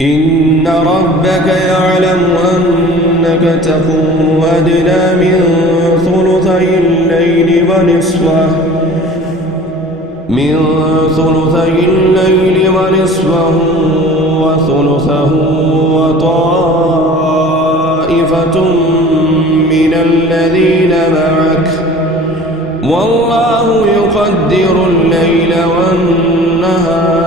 إن ربك يعلم أنك تقوم أدنى من ثلثي الليل ونصفه وثلثه وطائفة من الذين معك والله يقدر الليل والنهار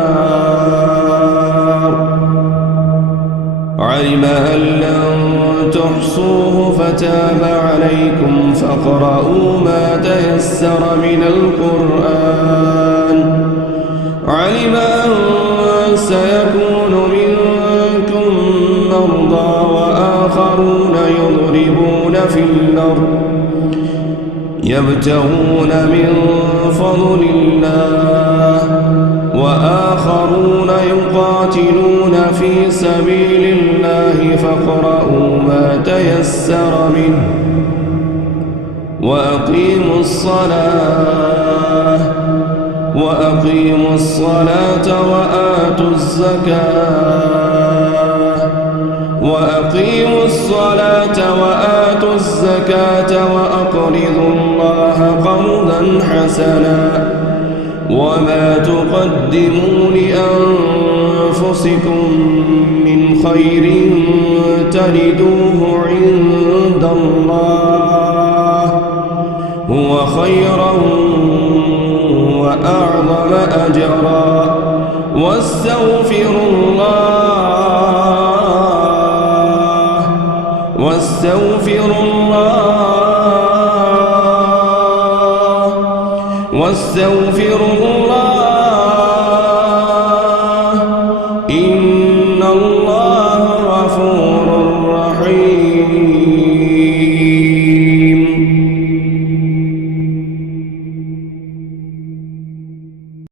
علم أن لن تحصوه فتاب عليكم فاقرؤوا ما تيسر من القرآن علم أن سيكون منكم مرضى وآخرون يضربون في الأرض يبتغون من فضل الله وآخرون يقاتلون في سبيل الله فاقرؤوا ما تيسر منه وأقيموا الصلاة وآتوا الزكاة وأقرضوا الله قرضا حسنا وما تقدموا لأنفسكم من خير تجدوه عند الله هو خيرا وأعظم أجرا واستغفروا الله إن الله